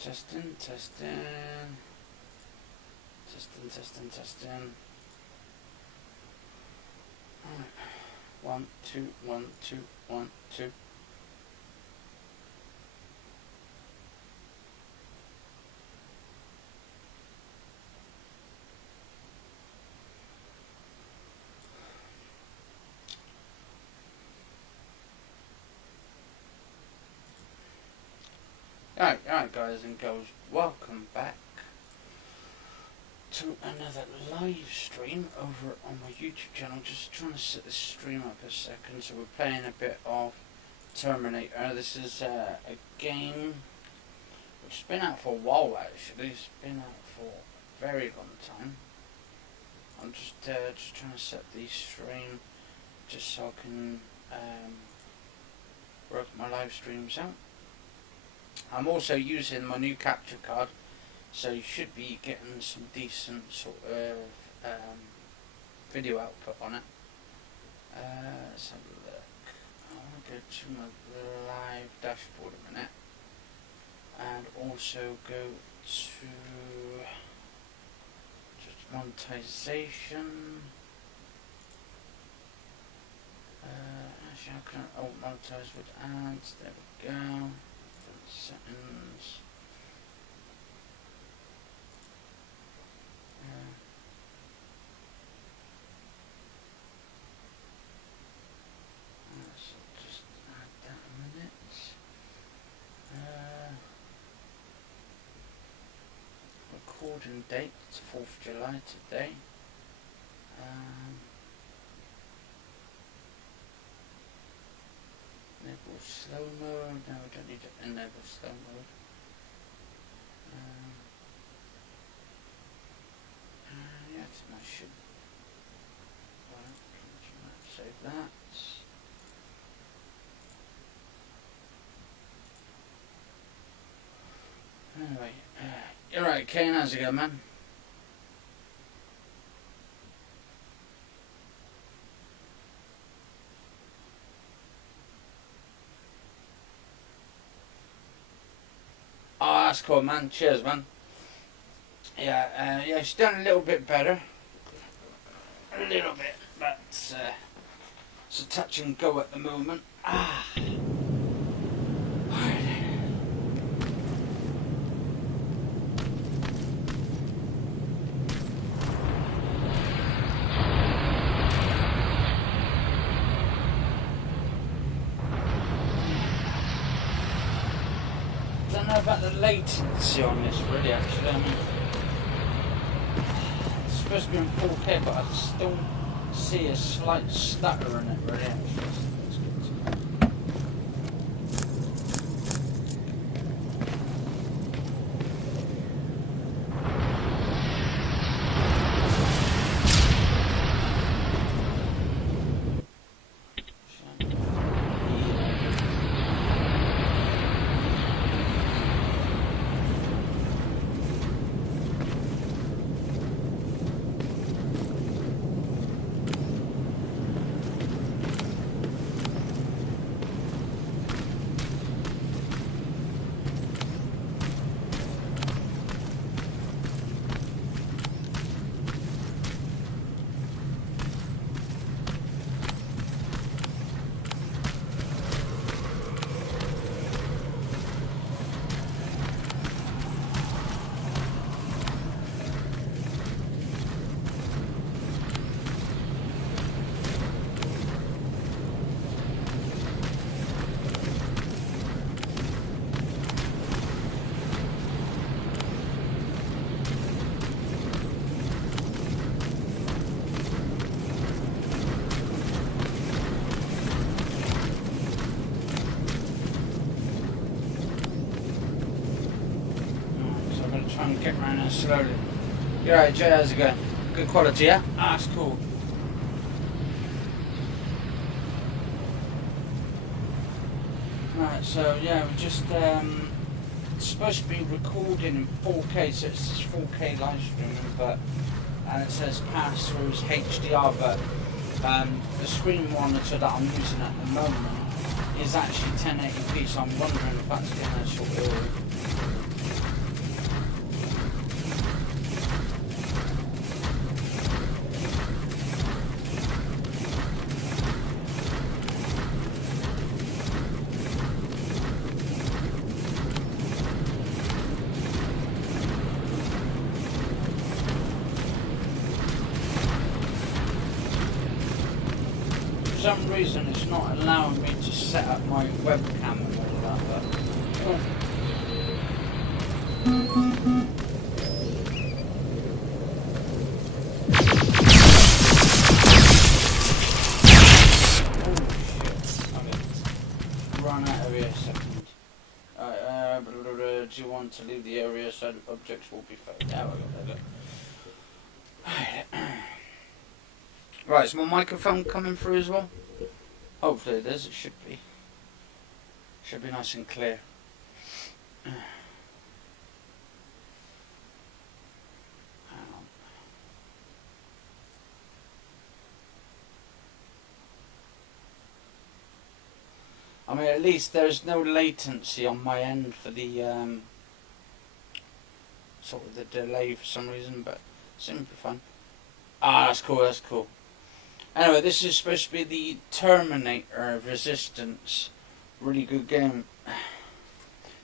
Testing. Alright. 1, 2, 1, 2, 1, 2. Alright guys and girls, welcome back to another live stream over on my YouTube channel. Just trying to set this stream up a second. So we're playing a bit of Terminator. This is a game which has been out for a while actually. It's been out for a very long time. I'm just trying to set the stream just so I can work my live streams out. I'm also using my new capture card, so you should be getting some decent sort of video output on it. Let's have a look. I want to go to my live dashboard a minute, and also go to just monetization. Actually, I can't monetize with ads. There we go. Settings. So just add that a minute. Recording date, it's 4th July today. Enable slow mode. No, we don't need to enable slow mode. Yeah, I should. Right, save that. Anyway, you're right, Kane. How's it going, man? Oh, that's cool, man. Cheers, man. Yeah, yeah, she's done a little bit better. A little bit, but it's a touch and go at the moment. I don't know about the latency on this, really, actually. I mean, it's supposed to be in 4K, but I still see a slight stutter in it, really, actually. That's good to know. Get around there slowly. You're right, Jay, how's it going? Good quality, yeah? Ah, that's cool. Right, so yeah, we just it's supposed to be recording in 4K, so it's this 4K live streaming, but and it says pass through as HDR, but the screen monitor that I'm using at the moment is actually 1080p, so I'm wondering if that's going to sort of some reason it's not allowing me to set up my webcam and all that, but... Oh. Run out of here a second. Do you want to leave the area so objects will be faded? There we go. Right, is my microphone coming through as well? Hopefully it is, it should be. Should be nice and clear. I mean, at least there's no latency on my end for the sort of the delay for some reason, but it seems to be fun. Ah, that's cool, that's cool. Anyway, this is supposed to be the Terminator Resistance. Really good game.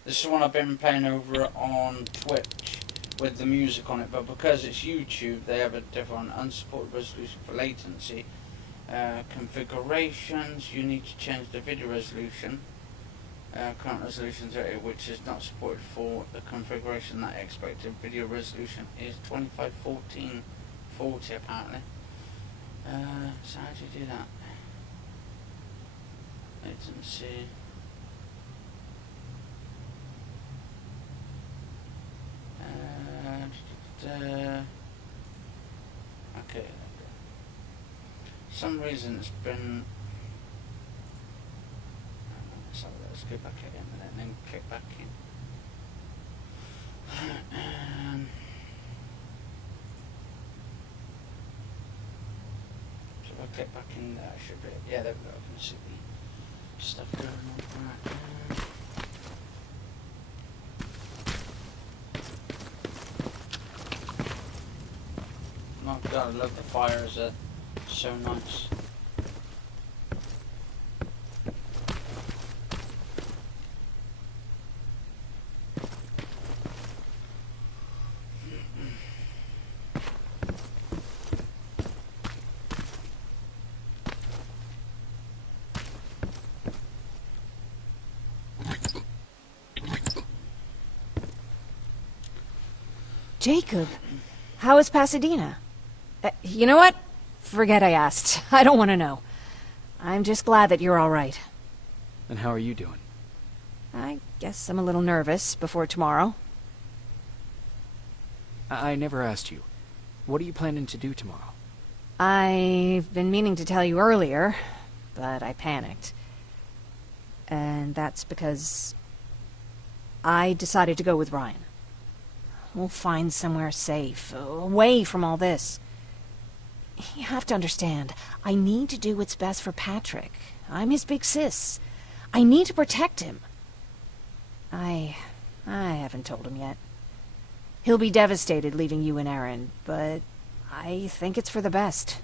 This is one I've been playing over on Twitch with the music on it, but because it's YouTube, they have a different unsupported resolution for latency. Configurations, you need to change the video resolution. Current resolution 30, which is not supported for the configuration that expected video resolution is 251440 apparently. So how do you do that? Latency. Okay. For some reason it's been... So let's go back in and then click back in. So if I click back in there, I should be... Yeah, there we go. I can see the stuff going on. Right. Oh god, I love the fires. They're so nice. Jacob, how is Pasadena? You know what? Forget I asked. I don't want to know. I'm just glad that you're all right. And how are you doing? I guess I'm a little nervous before tomorrow. I never asked you. What are you planning to do tomorrow? I've been meaning to tell you earlier, but I panicked. And that's because I decided to go with Ryan. We'll find somewhere safe, away from all this. You have to understand, I need to do what's best for Patrick. I'm his big sis. I need to protect him. I haven't told him yet. He'll be devastated leaving you and Aaron, but I think it's for the best.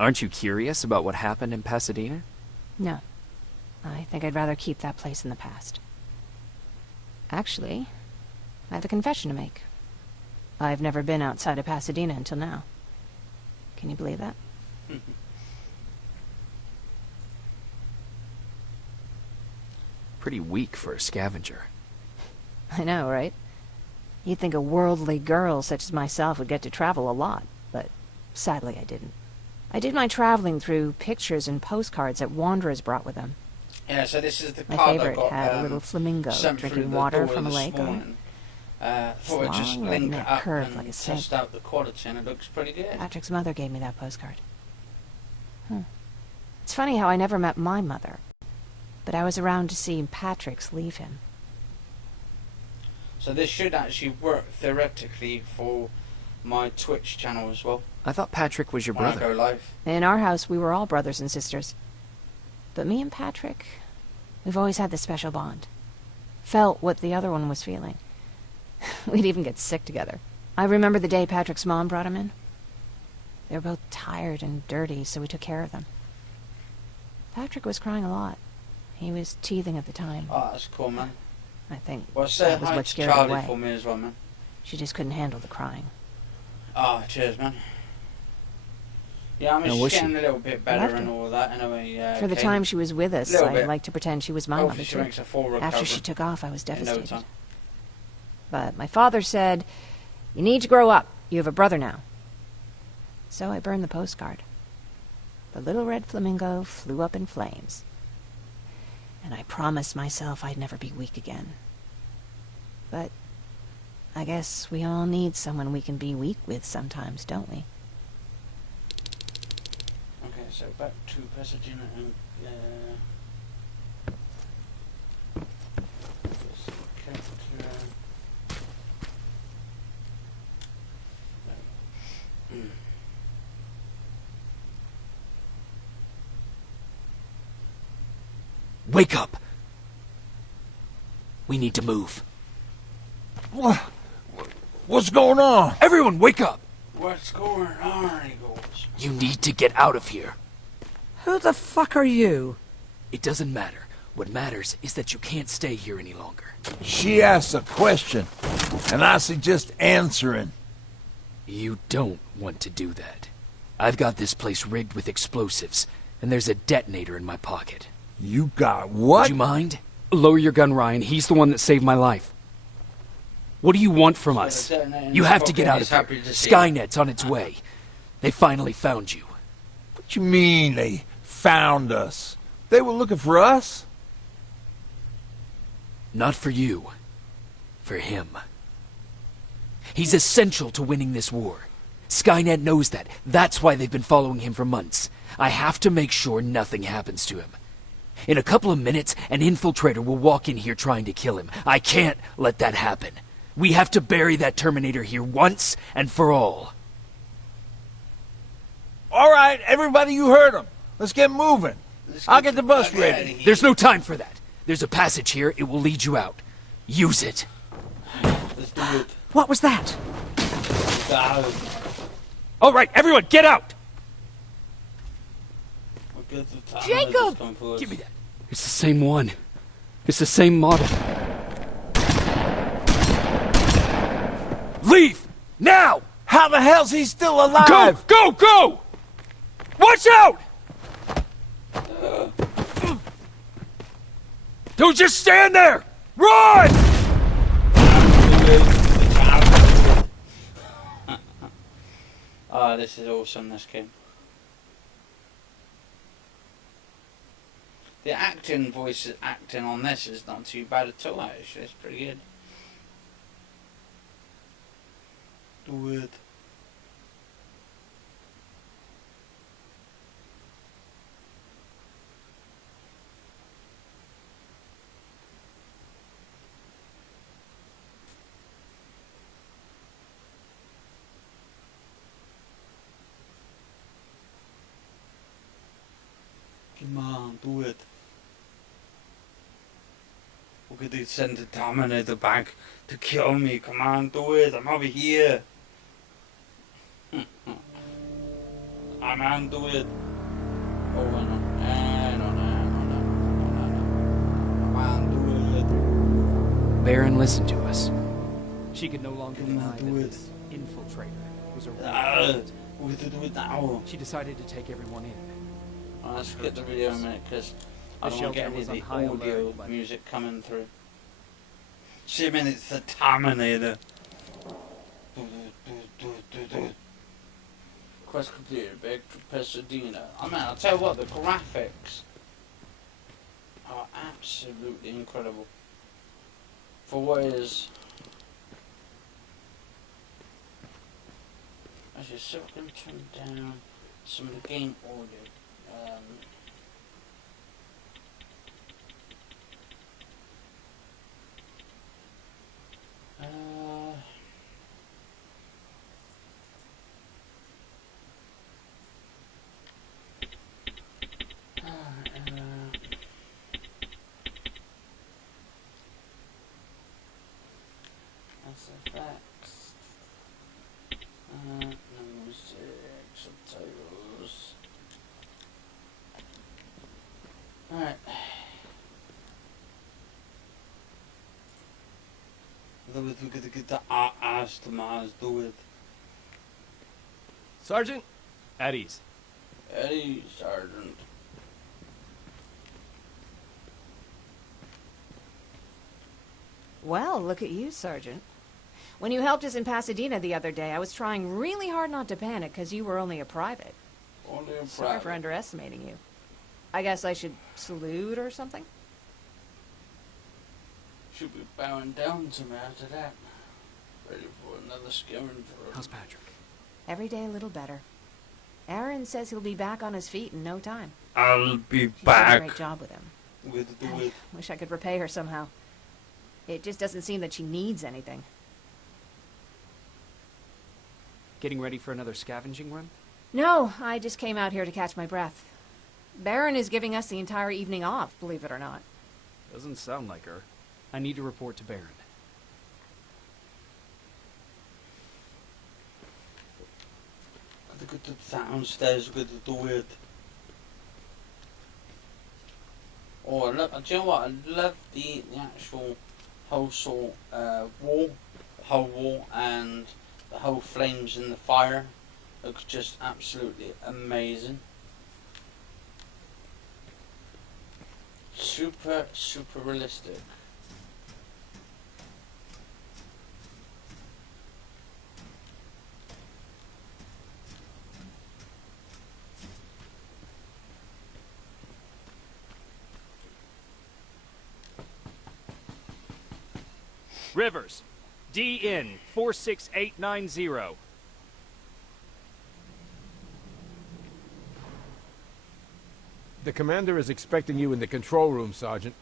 Aren't you curious about what happened in Pasadena? No. I think I'd rather keep that place in the past. Actually, I have a confession to make. I've never been outside of Pasadena until now. Can you believe that? Pretty weak for a scavenger. I know, right? You'd think a worldly girl such as myself would get to travel a lot, but sadly I didn't. I did my traveling through pictures and postcards that wanderers brought with them. Yeah, so this is the My card I favorite got, had a little flamingo sent drinking through the water door from a this lake. morning. Thought I'd just long, link redneck it up curve and like a test snake. out the quality, and it looks pretty good. Patrick's mother gave me that postcard. It's funny how I never met my mother, but I was around to see Patrick's leave him. So this should actually work theoretically for my Twitch channel as well. I thought Patrick was your When I brother. go live. In our house, we were all brothers and sisters. But me and Patrick, we've always had this special bond. Felt what the other one was feeling. We'd even get sick together. I remember the day Patrick's mom brought him in. They were both tired and dirty, so we took care of them. Patrick was crying a lot. He was teething at the time. Oh, that's cool, man. I think Well, say that was hi what to scared her Charlie away. for me as well, man. She just couldn't handle the crying. Ah, cheers, man. Yeah, I mean, How she's was getting she? a little bit I better left and her. all that, anyway. For the time she was with us, Little I bit. like to pretend she was my Hopefully mother, she too. makes a full recovery. After she took off, I was in no devastated. time. But my father said, "You need to grow up. You have a brother now." So I burned the postcard. The little red flamingo flew up in flames. And I promised myself I'd never be weak again. But I guess we all need someone we can be weak with sometimes, don't we? Okay, so back to Pasadena and this character. Wake up! We need to move. What's going on? Everyone, wake up! What's going on, Eagles? You need to get out of here. Who the fuck are you? It doesn't matter. What matters is that you can't stay here any longer. She asked a question, and I suggest answering. You don't want to do that. I've got this place rigged with explosives, and there's a detonator in my pocket. You got what? Would you mind? Lower your gun, Ryan. He's the one that saved my life. What do you want from us? You have to get out of here. Skynet's on its way. They finally found you. What you mean they found us? They were looking for us? Not for you. For him. He's essential to winning this war. Skynet knows that. That's why they've been following him for months. I have to make sure nothing happens to him. In a couple of minutes, an infiltrator will walk in here trying to kill him. I can't let that happen. We have to bury that Terminator here once and for all. All right, everybody, you heard him. Let's get moving. I'll get the bus ready. There's no time for that. There's a passage here. It will lead you out. Use it. Let's do it. What was that? All right, everyone, get out! Jacob! Give me that. It's the same one. It's the same model. Leave! Now! How the hell's he still alive? Go! Go! Go! Watch out! Don't just stand there! Run! Oh, this is awesome, this game. The voice acting on this is not too bad at all, actually. It's pretty good. Do it. Come on, do it. We're gonna send the Terminator back to kill me. Come on, do it. I'm over here. Come on, do it. Oh, no. No. Come on, do it. Baron, listen to us. She could no longer Come on, deny do that it. this infiltrator was a We have to do it now. She decided to take everyone in. Let's get the video in a minute, because I don't want to get any of the audio music coming through. 2 minutes, the Terminator. Quest completed, back to Pasadena. I mean, I'll tell you what, the graphics are absolutely incredible. For what it is. Actually, so I can turn down some of the game audio. Effects. No music, subtitles. Alright. We're gonna get the ass to Mars, do it. Sergeant, at ease. Hey, Sergeant. Well, look at you, Sergeant. When you helped us in Pasadena the other day, I was trying really hard not to panic because you were only a private. Only a Sorry private. for underestimating you. I guess I should salute or something? Should be bowing down to me after that. Ready for another scavenger. How's Patrick? Every day a little better. Aaron says he'll be back on his feet in no time. I'll be She does a back great job with him. with the with. Wish I could repay her somehow. It just doesn't seem that she needs anything. Getting ready for another scavenging run? No, I just came out here to catch my breath. Baron is giving us the entire evening off, believe it or not. Doesn't sound like her. I need to report to Baron. Gotta go downstairs with the with. Oh, look! Do you know what? I love the actual whole wall, the whole wall, and the whole flames in the fire. Looks just absolutely amazing. Super realistic. Rivers, DN 46890. The commander is expecting you in the control room, Sergeant.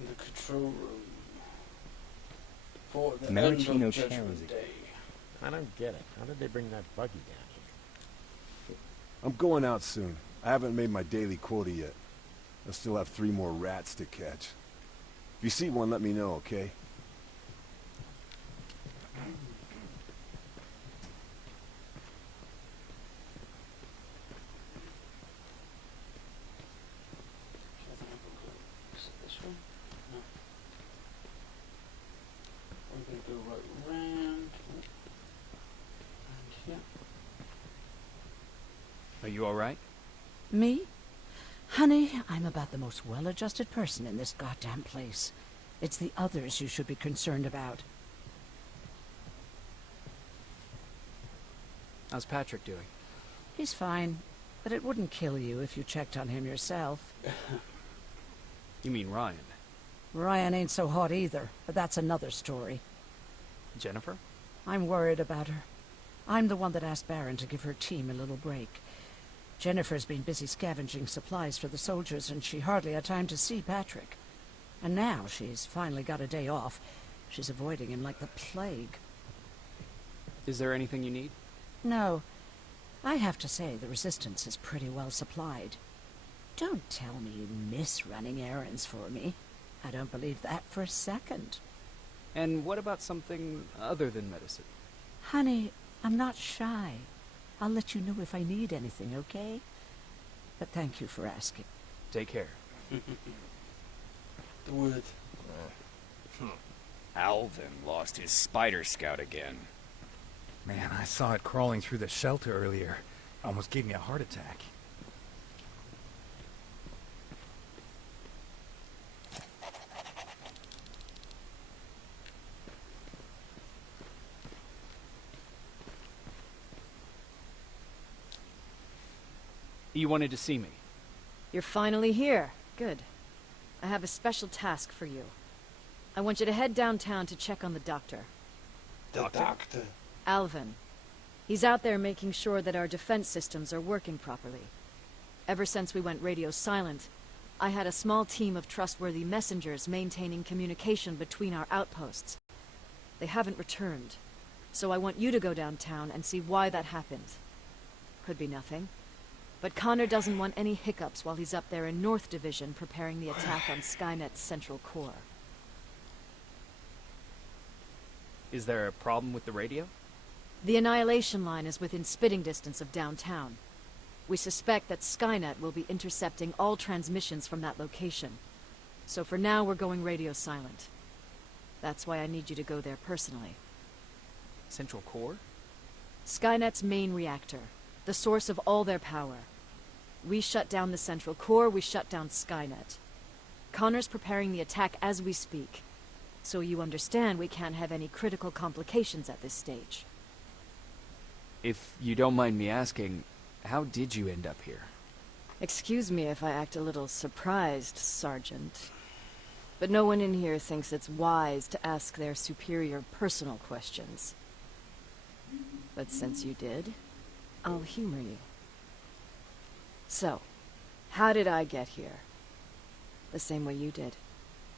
In the control room. For the Maraschino end of cherries. Judgment Day. I don't get it. How did they bring that buggy down here? I'm going out soon. I haven't made my daily quota yet. I still have 3 more rats to catch. If you see one, let me know, okay? Is it this one? No. We're gonna go right round. And here. Are you alright? Me? Honey, I'm about the most well-adjusted person in this goddamn place. It's the others you should be concerned about. How's Patrick doing? He's fine, but it wouldn't kill you if you checked on him yourself. You mean Ryan? Ryan ain't so hot either, but that's another story. Jennifer? I'm worried about her. I'm the one that asked Baron to give her team a little break. Jennifer's been busy scavenging supplies for the soldiers, and she hardly had time to see Patrick. And now she's finally got a day off. She's avoiding him like the plague. Is there anything you need? No. I have to say the Resistance is pretty well supplied. Don't tell me you miss running errands for me. I don't believe that for a second. And what about something other than medicine? Honey, I'm not shy. I'll let you know if I need anything, okay? But thank you for asking. Take care. The wood. Alvin lost his spider scout again. Man, I saw it crawling through the shelter earlier. Almost gave me a heart attack. You wanted to see me? You're finally here. Good. I have a special task for you. I want you to head downtown to check on the doctor. The doctor. Alvin. He's out there making sure that our defense systems are working properly. Ever since we went radio silent, I had a small team of trustworthy messengers maintaining communication between our outposts. They haven't returned, so I want you to go downtown and see why that happened. Could be nothing, but Connor doesn't want any hiccups while he's up there in North Division preparing the attack on Skynet's central core. Is there a problem with the radio? The Annihilation Line is within spitting distance of downtown. We suspect that Skynet will be intercepting all transmissions from that location. So for now, we're going radio silent. That's why I need you to go there personally. Central core? Skynet's main reactor. The source of all their power. We shut down the Central Core, we shut down Skynet. Connor's preparing the attack as we speak. So you understand we can't have any critical complications at this stage. If you don't mind me asking, how did you end up here? Excuse me if I act a little surprised, Sergeant. But no one in here thinks it's wise to ask their superior personal questions. But since you did, I'll humor you. So, how did I get here? The same way you did.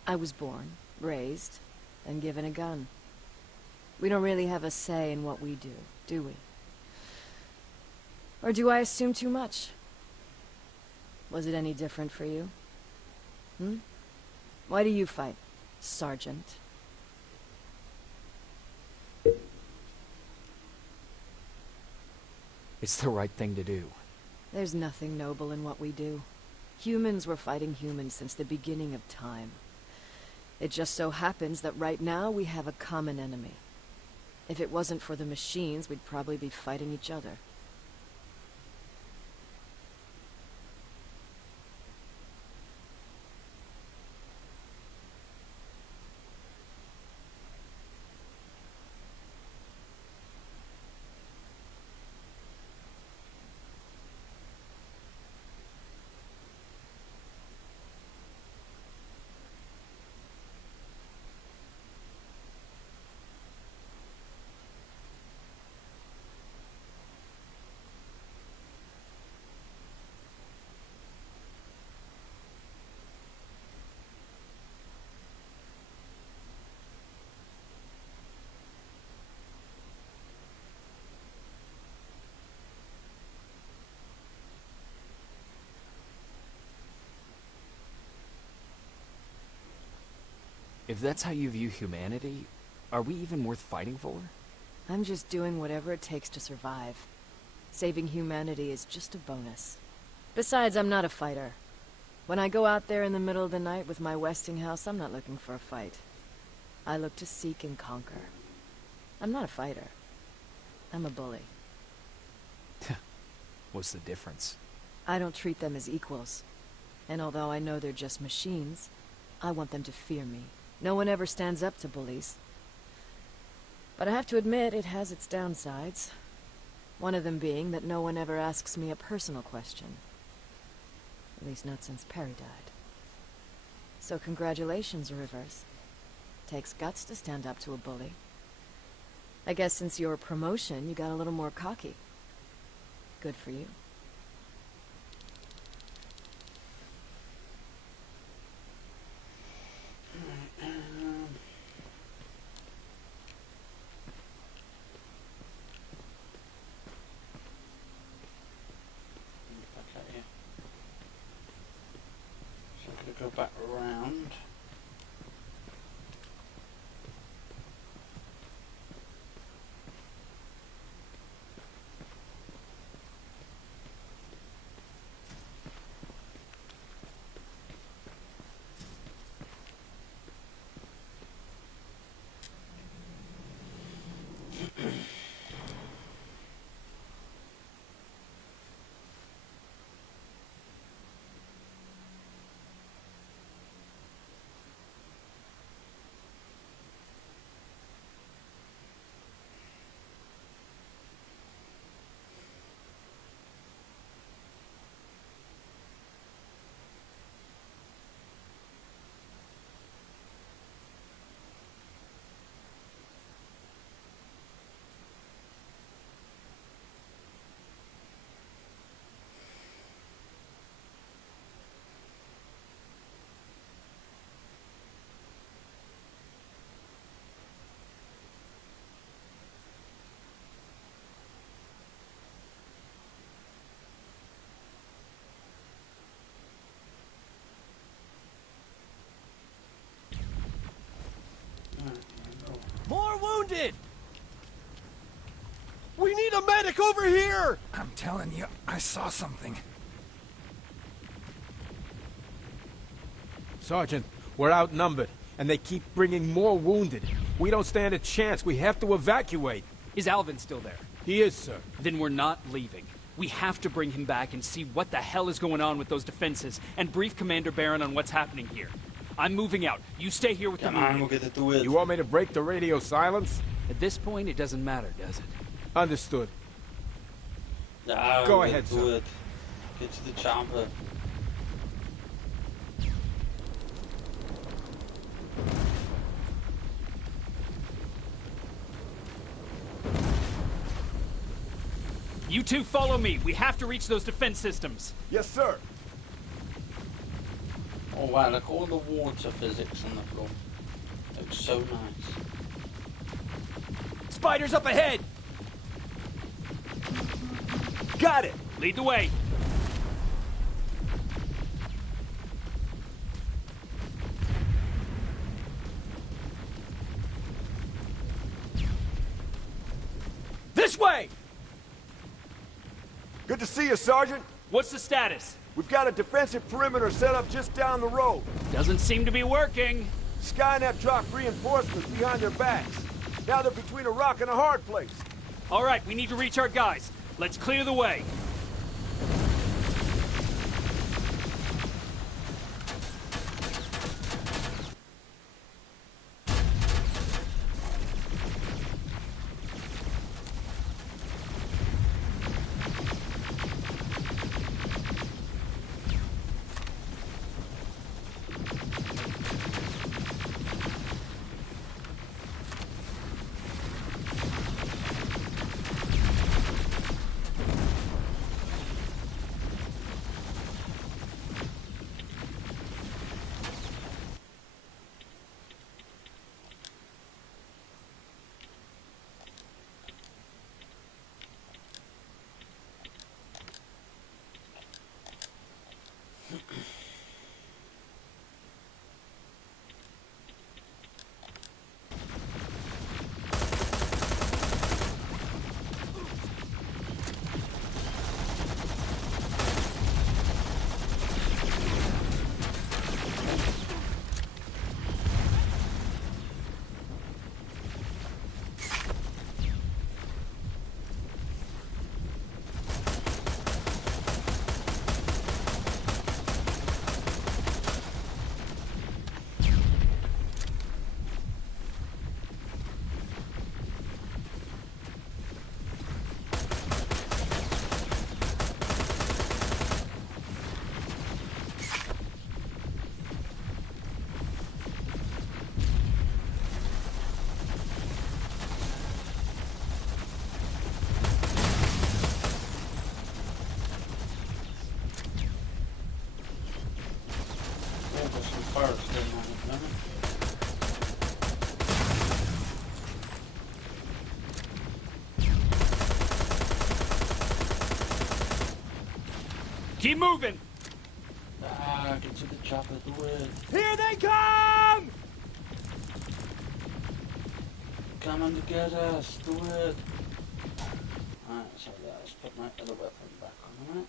I was born, raised, and given a gun. We don't really have a say in what we do we? Or do I assume too much? Was it any different for you? Why do you fight, Sergeant? It's the right thing to do. There's nothing noble in what we do. Humans were fighting humans since the beginning of time. It just so happens that right now we have a common enemy. If it wasn't for the machines, we'd probably be fighting each other. If that's how you view humanity, are we even worth fighting for? I'm just doing whatever it takes to survive. Saving humanity is just a bonus. Besides, I'm not a fighter. When I go out there in the middle of the night with my Westinghouse, I'm not looking for a fight. I look to seek and conquer. I'm not a fighter. I'm a bully. What's the difference? I don't treat them as equals. And although I know they're just machines, I want them to fear me. No one ever stands up to bullies. But I have to admit, it has its downsides. One of them being that no one ever asks me a personal question. At least not since Perry died. So congratulations, Rivers. Takes guts to stand up to a bully. I guess since your promotion, you got a little more cocky. Good for you. Go back around. More wounded! We need a medic over here! I'm telling you, I saw something. Sergeant, we're outnumbered, and they keep bringing more wounded. We don't stand a chance. We have to evacuate. Is Alvin still there? He is, sir. Then we're not leaving. We have to bring him back and see what the hell is going on with those defenses and brief Commander Barron on what's happening here. I'm moving out. You stay here with the movie. You want me to break the radio silence? At this point, it doesn't matter, does it? Understood. Ja, Go ahead, do sir. it. Get to the chopper. You two follow me. We have to reach those defense systems. Yes, sir. Oh wow, look all the water physics on the floor. Looks so nice. Spiders up ahead! Got it! Lead the way. This way! Good to see you, Sergeant. What's the status? We've got a defensive perimeter set up just down the road. Doesn't seem to be working. Skynet dropped reinforcements behind their backs. Now they're between a rock and a hard place. All right, we need to reach our guys. Let's clear the way. Keep moving. Ah, get to the chopper, do it. Here they come! Come on to get us, do it. Alright, so let's put my other weapon back on it.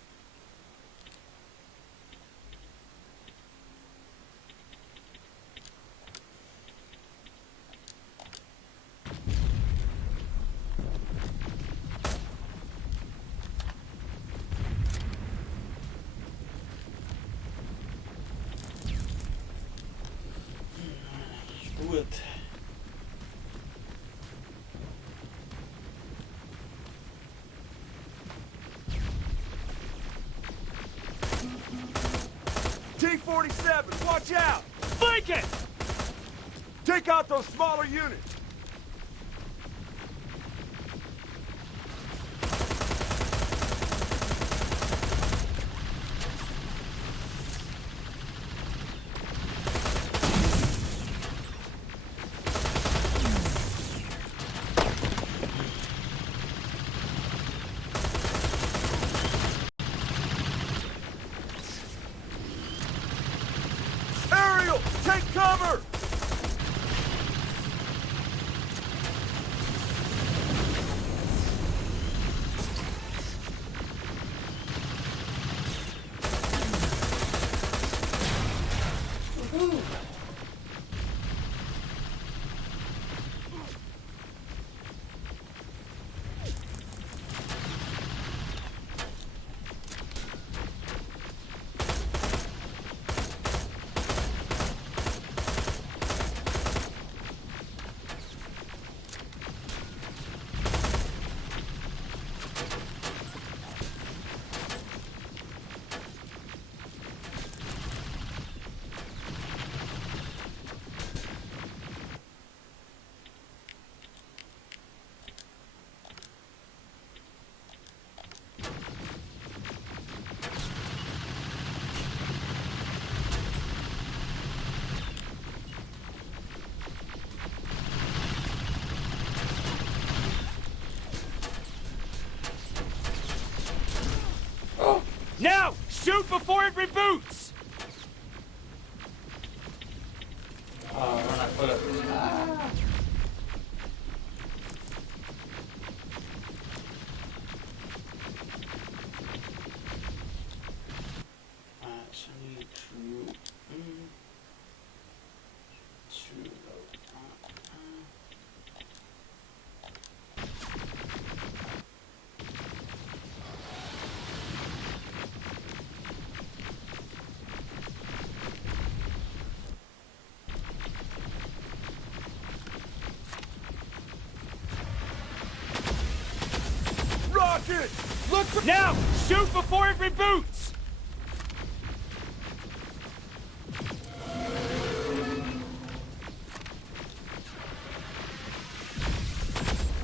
Do it. T-47, watch out! Flank it! Take out those smaller units! Ariel, take cover! Shoot before it reboots! Oh, run out bullets. Ah. So I need to load that. Rocket! Look for... Now! Shoot before it reboots!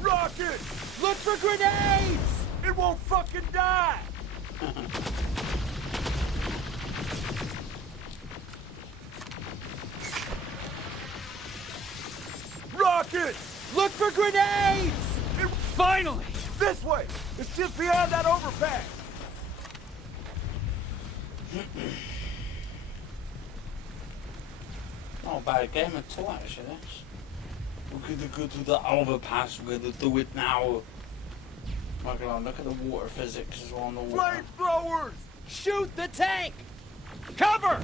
Rocket! Look for grenades! It won't fucking die! Rocket! Look for grenades! Finally! This way! It's just beyond that overpass! Not a bad game at all, actually. We're gonna go to the overpass. We're gonna do it now. My God, look at the water physics as well on the water. Flamethrowers! Shoot the tank! Cover!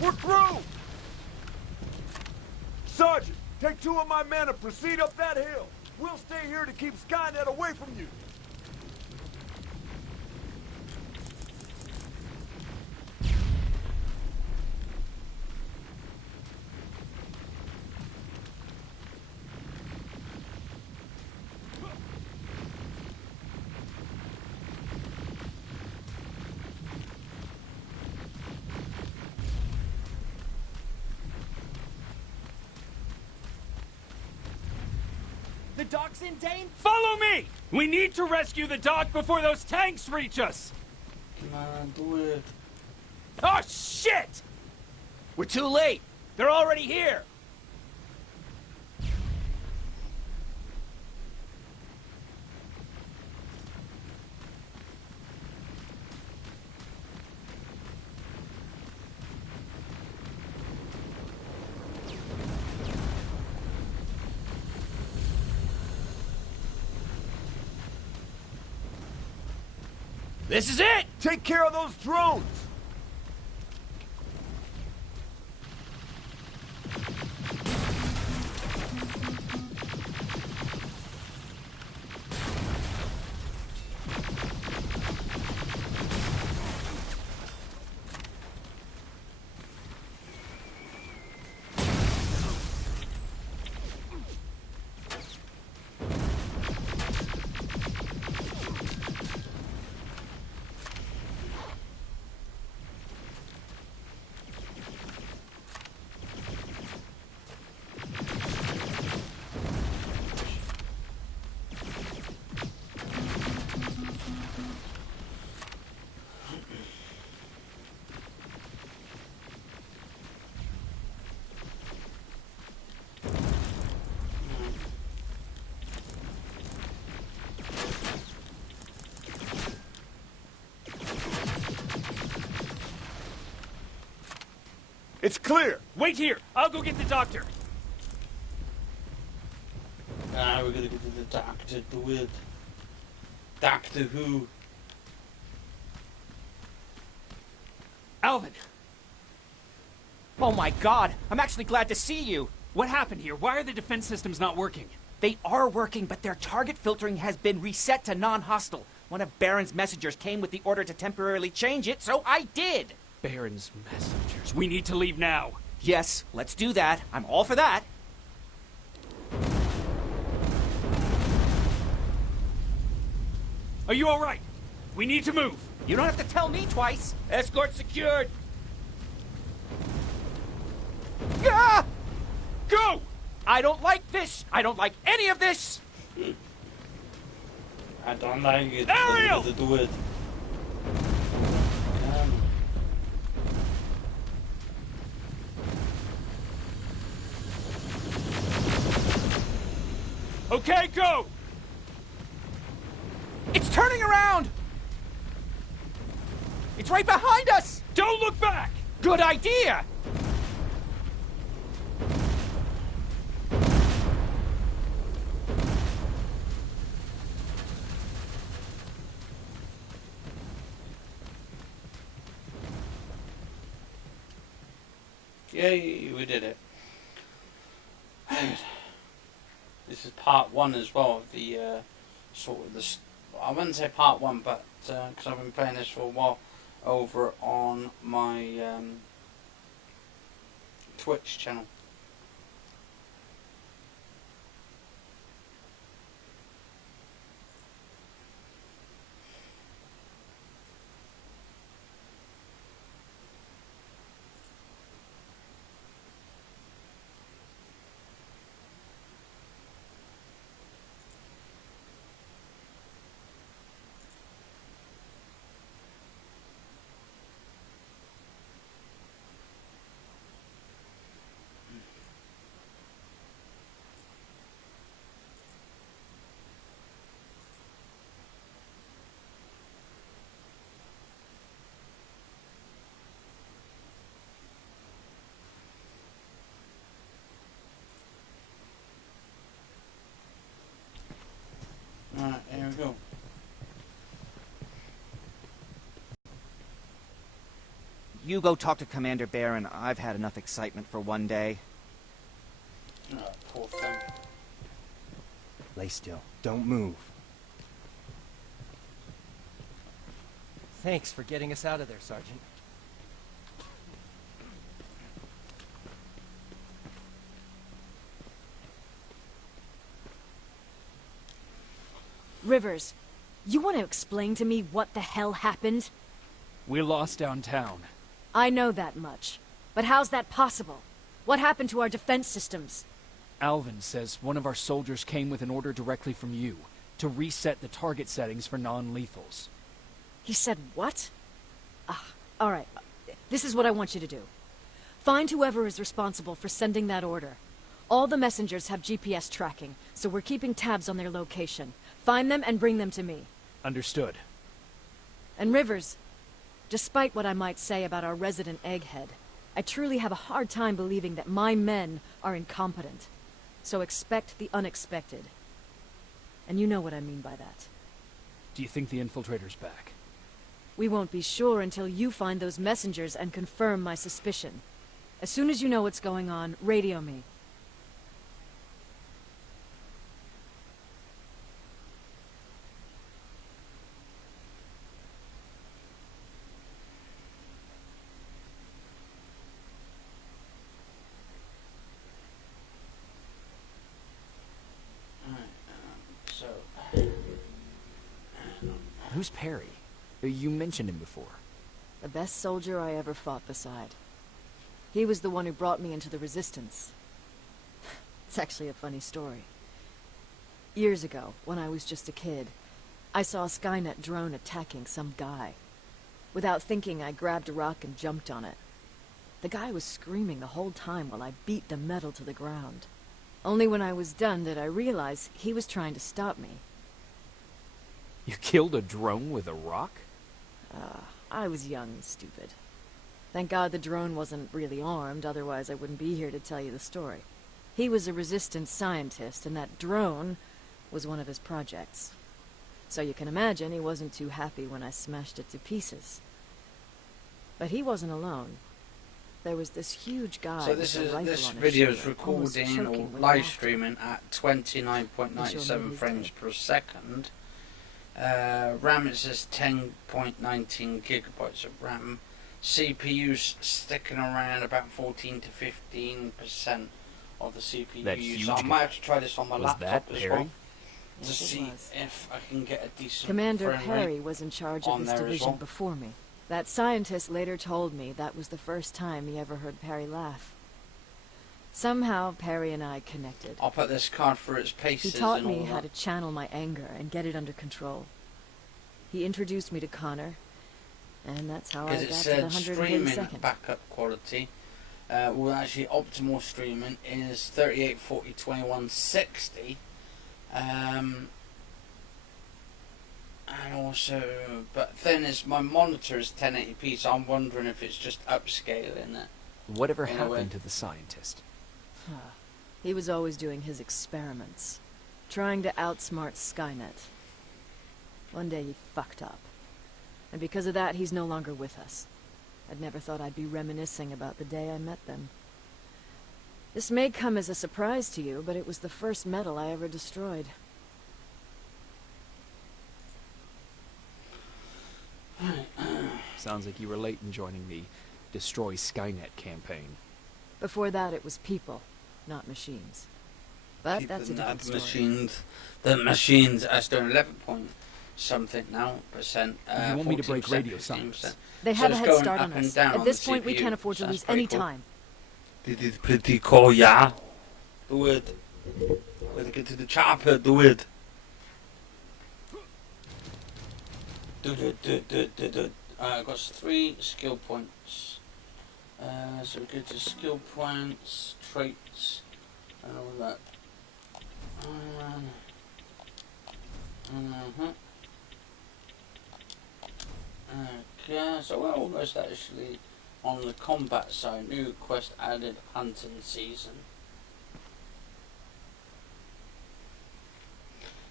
We're through! Sergeant, take 2 of my men and proceed up that hill. We'll stay here to keep Skynet away from you. The dock's in Dane? Follow me! We need to rescue the dock before those tanks reach us! Man, do it. Oh, shit! We're too late! They're already here! This is it! Take care of those drones! It's clear! Wait here! I'll go get the doctor! We're gonna go to the doctor, do it. Doctor Who. Alvin! Oh my god, I'm actually glad to see you. What happened here? Why are the defense systems not working? They are working, but their target filtering has been reset to non-hostile. One of Baron's messengers came with the order to temporarily change it, so I did. Baron's messengers. We need to leave now. Yes, let's do that. I'm all for that. Are you all right? We need to move. You don't have to tell me twice. Escort secured. Ah! Go! I don't like this. I don't like any of this. I don't like it. Ariel! Do it. Okay, go! It's turning around. It's right behind us. Don't look back! Good idea. Yay, we did it. This is part one as well of the sort of the. I wouldn't say part one, but because I've been playing this for a while over on my Twitch channel. Alright, here we go. You go talk to Commander Baron. I've had enough excitement for one day. Oh, poor thing. Lay still. Don't move. Thanks for getting us out of there, Sergeant. Rivers, you want to explain to me what the hell happened? We lost downtown. I know that much. But how's that possible? What happened to our defense systems? Alvin says one of our soldiers came with an order directly from you to reset the target settings for non-lethals. He said what? Alright. This is what I want you to do. Find whoever is responsible for sending that order. All the messengers have GPS tracking, so we're keeping tabs on their location. Find them and bring them to me. Understood. And Rivers, despite what I might say about our resident egghead, I truly have a hard time believing that my men are incompetent. So expect the unexpected. And you know what I mean by that. Do you think the infiltrator's back? We won't be sure until you find those messengers and confirm my suspicion. As soon as you know what's going on, radio me. Who's Perry? You mentioned him before. The best soldier I ever fought beside. He was the one who brought me into the Resistance. It's actually a funny story. Years ago, when I was just a kid, I saw a Skynet drone attacking some guy. Without thinking, I grabbed a rock and jumped on it. The guy was screaming the whole time while I beat the metal to the ground. Only when I was done did I realize he was trying to stop me. You killed a drone with a rock? I was young and stupid. Thank God the drone wasn't really armed, otherwise I wouldn't be here to tell you the story. He was a Resistance scientist, and that drone was one of his projects. So you can imagine he wasn't too happy when I smashed it to pieces. But he wasn't alone. There was this huge guy. So this video is recording or live streaming at 29.97 frames per second. RAM, it says 10.19 gigabytes of RAM. CPU's sticking around about 14 to 15% of the CPU That's use. huge. So I might have to try this on my laptop as well to Yes, see if I can get a decent Commander frame Perry rate was in charge of on this there as division well. before me. That scientist later told me that was the first time he ever heard Perry laugh. Somehow, Perry and I connected. I'll put this card through its paces. He taught and me all how that. to channel my anger and get it under control. He introduced me to Connor, and that's how I Because got it to said the streaming 182nd. backup quality. Well, actually, optimal streaming is 38, 40, 21, 60. And also, but then is my monitor is 1080p, so I'm wondering if it's just upscaling it. Whatever in a way. happened to the scientist? He was always doing his experiments, trying to outsmart Skynet. One day he fucked up, and because of that he's no longer with us. I'd never thought I'd be reminiscing about the day I met them. This may come as a surprise to you, but it was the first metal I ever destroyed. Sounds like you were late in joining the Destroy Skynet campaign. Before that it was people, not machines. But that's a different story. The machines are still 11 point something now percent. You want me to break 14%, radio 15%. silence? They So have a it's head going start up on and us. down At on this the point we CPU. can't afford to That's lose pretty any cool. time. This is pretty cool, yeah. Do it. We'll get to the chopper, do it. Do. I've got 3 skill points. So we go to skill points, traits, and all that. Okay, so we're almost actually on the combat side. New quest added, hunting season.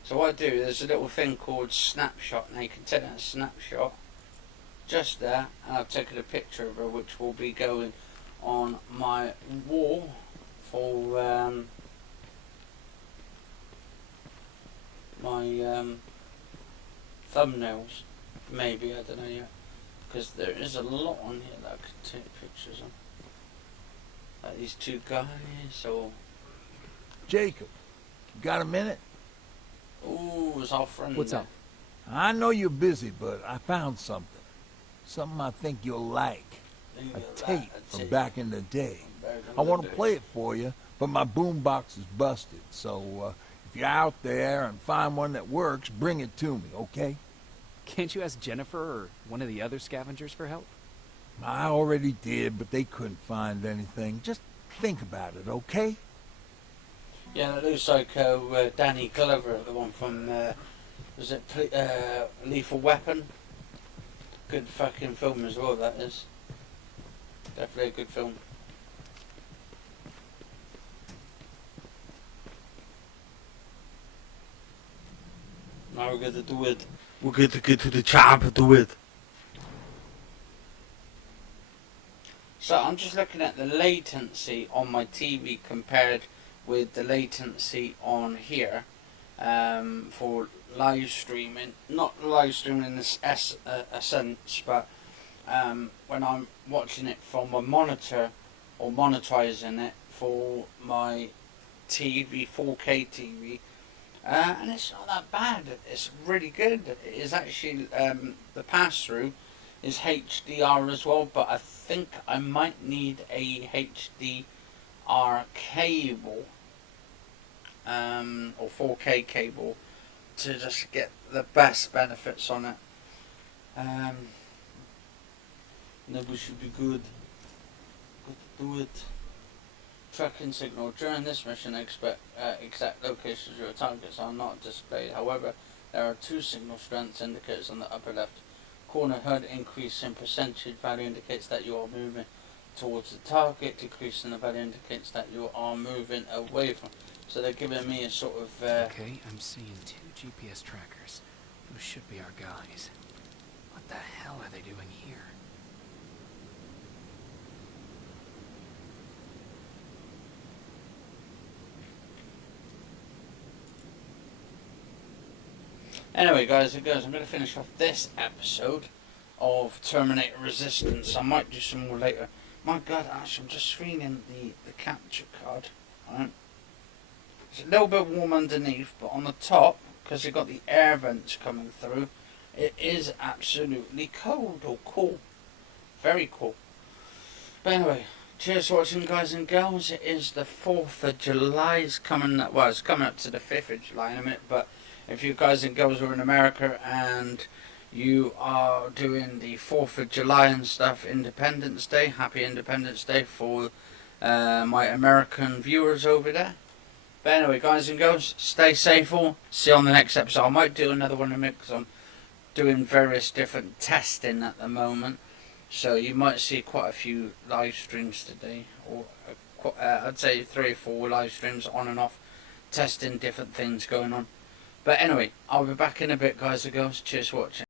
So what I do, there's a little thing called snapshot. Now you can take that snapshot just there, and I've taken a picture of her, which will be going on my wall for my thumbnails. Maybe, I don't know yet, because there is a lot on here that I could take pictures of. Like these 2 guys, or Jacob, you got a minute? ooh, it's our friend. What's there. up? I know you're busy, but I found something. Something I think you'll like. A tape from back in the day. I want to play it for you, but my boombox is busted. So if you're out there and find one that works, bring it to me, okay? Can't you ask Jennifer or one of the other scavengers for help? I already did, but they couldn't find anything. Just think about it, okay? Yeah, that looks like Danny Glover, the one from, was it Lethal Weapon? Good fucking film as well, that is. Definitely a good film. Now we're going to do it. We're going to get to the chopper, do it. So I'm just looking at the latency on my TV compared with the latency on here for live streaming. Not live streaming in this a sense, but when I'm watching it from a monitor or monetizing it for my TV, 4K TV, and it's not that bad. It's really good. It is actually the pass-through is HDR as well, but I think I might need a HDR cable or 4K cable to just get the best benefits on it. Then we should be good. Good to do it. Tracking signal. During this mission, exact locations of your targets are not displayed. However, there are two signal strengths indicators on the upper left corner. HUD increase in percentage value indicates that you are moving towards the target. Decrease in the value indicates that you are moving away from. So they're giving me a sort of... Okay, I'm seeing 2 GPS trackers. Those should be our guys. What the hell are they doing here? Anyway, guys and girls, I'm going to finish off this episode of Terminator Resistance. I might do some more later. My God, actually, I'm just reading the capture card. Right? It's a little bit warm underneath, but on the top, because you've got the air vents coming through, it is absolutely cold or cool. Very cool. But anyway, cheers for watching, guys and girls. It is the 4th of July. It's coming up to the 5th of July in a minute, but if you guys and girls are in America and you are doing the 4th of July and stuff, Independence Day, happy Independence Day for my American viewers over there. But anyway, guys and girls, stay safe all. See you on the next episode. I might do another one in a minute because I'm doing various different testing at the moment. So you might see quite a few live streams today. Or I'd say 3 or 4 live streams on and off. Testing different things going on. But anyway, I'll be back in a bit, guys and girls. Cheers for watching.